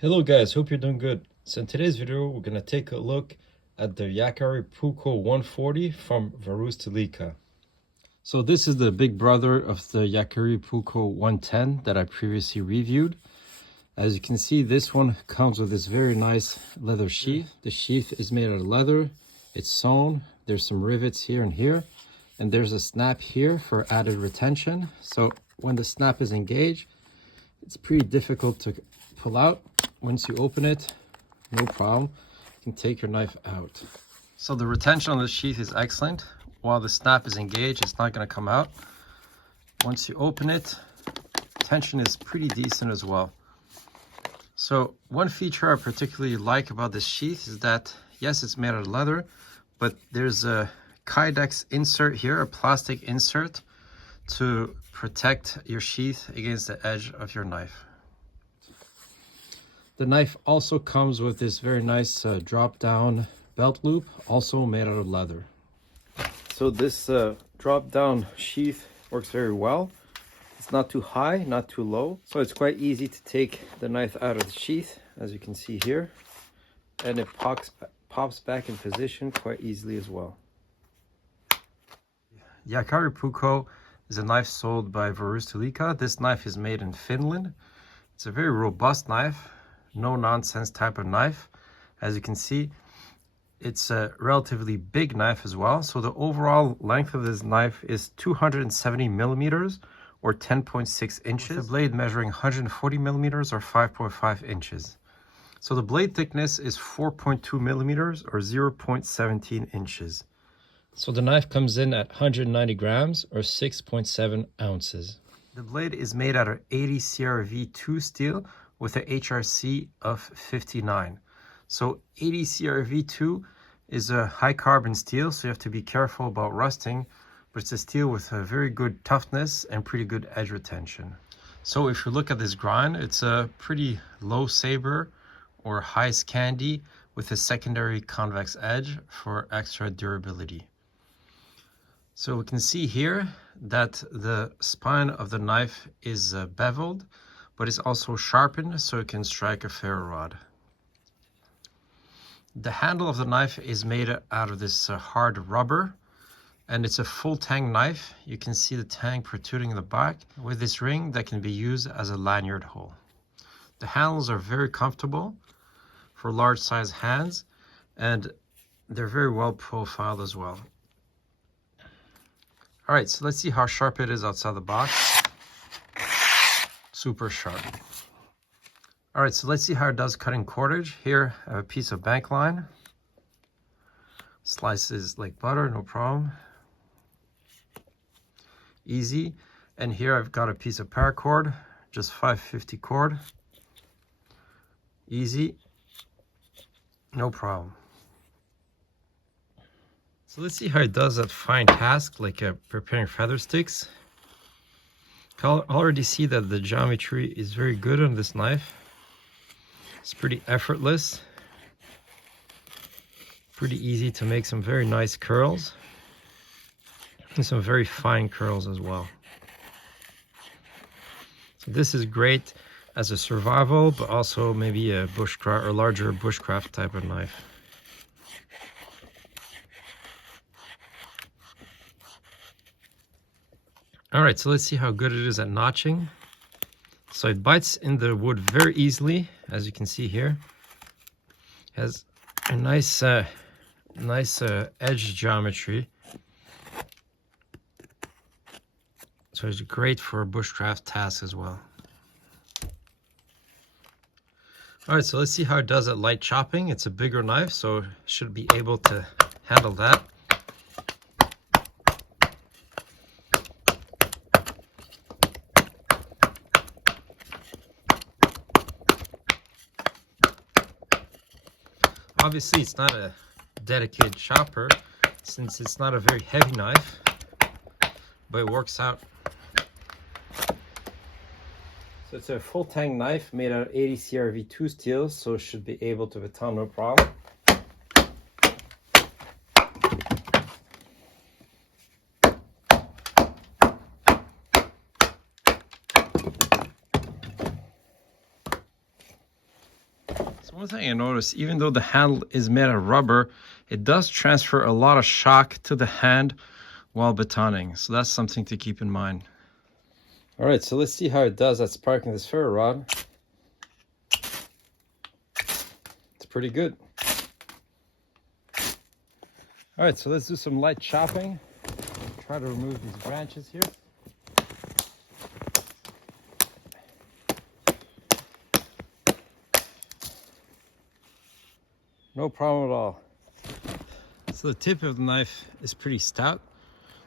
Hello guys, hope you're doing good. So in today's video, we're going to take a look at the Jääkäripuukko 140 from Varusteleka. So this is the big brother of the Jääkäripuukko 110 that I previously reviewed. As you can see, this one comes with this very nice leather sheath. The sheath is made out of leather, it's sewn, there's some rivets here and here, and there's a snap here for added retention. So when the snap is engaged, it's pretty difficult to pull out. Once you open it, no problem, you can take your knife out. So the retention on the sheath is excellent. While the snap is engaged, it's not going to come out. Once you open it, tension is pretty decent as well. So one feature I particularly like about this sheath is that, yes, it's made out of leather, but there's a Kydex insert here, a plastic insert, to protect your sheath against the edge of your knife. The knife also comes with this very nice drop-down belt loop, also made out of leather. So this drop-down sheath works very well. It's not too high, not too low, so it's quite easy to take the knife out of the sheath, as you can see here, and it pops back in position quite easily as well. Jääkäripuukko is a knife sold by Varusteleka. This knife is made in Finland. It's a very robust knife, no nonsense type of knife. As you can see, it's a relatively big knife as well. So the overall length of this knife is 270 millimeters or 10.6 inches. With the blade measuring 140 millimeters or 5.5 inches. So the blade thickness is 4.2 millimeters or 0.17 inches. So the knife comes in at 190 grams or 6.7 ounces. The blade is made out of 80 CRV2 steel with a HRC of 59. So 80 CRV2 is a high carbon steel, so you have to be careful about rusting, but it's a steel with a very good toughness and pretty good edge retention. So if you look at this grind, it's a pretty low saber or high scandi with a secondary convex edge for extra durability. So we can see here that the spine of the knife is beveled, but it's also sharpened so it can strike a ferro rod. The handle of the knife is made out of this hard rubber, and it's a full tang knife. You can see the tang protruding in the back with this ring that can be used as a lanyard hole. The handles are very comfortable for large size hands, and they're very well profiled as well. All right, so let's see how sharp it is outside the box. Super sharp. All right, so let's see how it does cutting cordage. Here I have a piece of bank line. Slices like butter, no problem. Easy. And here I've got a piece of paracord, just 550 cord. Easy, no problem. So let's see how it does that fine task, like preparing feather sticks. You can already see that the geometry is very good on this knife. It's pretty effortless. Pretty easy to make some very nice curls. And some very fine curls as well. So this is great as a survival, but also maybe a bushcraft or larger bushcraft type of knife. All right, so let's see how good it is at notching. So it bites in the wood very easily, as you can see here. Has a nice edge geometry. So it's great for a bushcraft task as well. All right, so let's see how it does at light chopping. It's a bigger knife, so it should be able to handle that. Obviously, it's not a dedicated chopper since it's not a very heavy knife, but it works out. So it's a full tang knife made out of 80 CRV2 steel, so it should be able to baton no problem. So one thing I noticed, even though the handle is made of rubber, it does transfer a lot of shock to the hand while batoning. So that's something to keep in mind. All right, so let's see how it does at sparking this ferro rod. It's pretty good. All right, so let's do some light chopping. Try to remove these branches here. No problem at all. So the tip of the knife is pretty stout.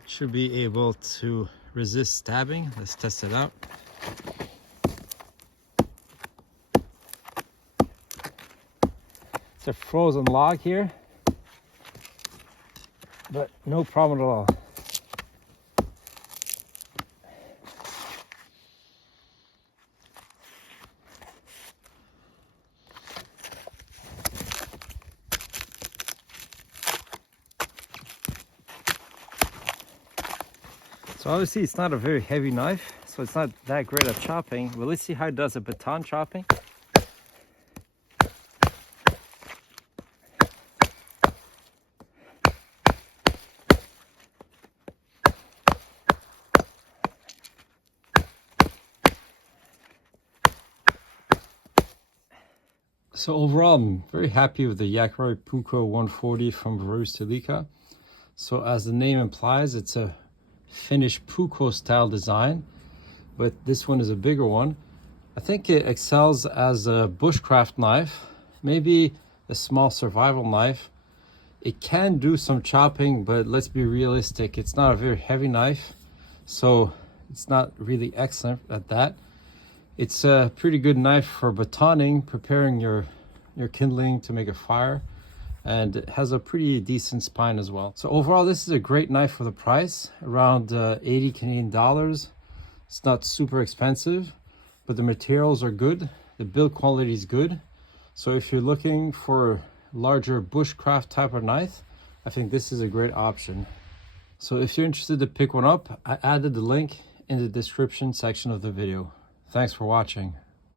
Should be able to resist stabbing. Let's test it out. It's a frozen log here, but no problem at all. So obviously it's not a very heavy knife, so it's not that great at chopping, but let's see how it does a baton chopping. So overall, I'm very happy with the Jääkäripuukko 140 from Varusteleka. So as the name implies, it's a Finnish puukko style design, but this one is a bigger one. I think it excels as a bushcraft knife, maybe a small survival knife. It can do some chopping, but let's be realistic, it's not a very heavy knife, so it's not really excellent at that. It's a pretty good knife for batoning, preparing your kindling to make a fire, and it has a pretty decent spine as well. So overall, this is a great knife for the price, around 80 Canadian dollars. It's not super expensive, but the materials are good. The build quality is good. So if you're looking for larger bushcraft type of knife, I think this is a great option. So if you're interested to pick one up, I added the link in the description section of the video. Thanks for watching.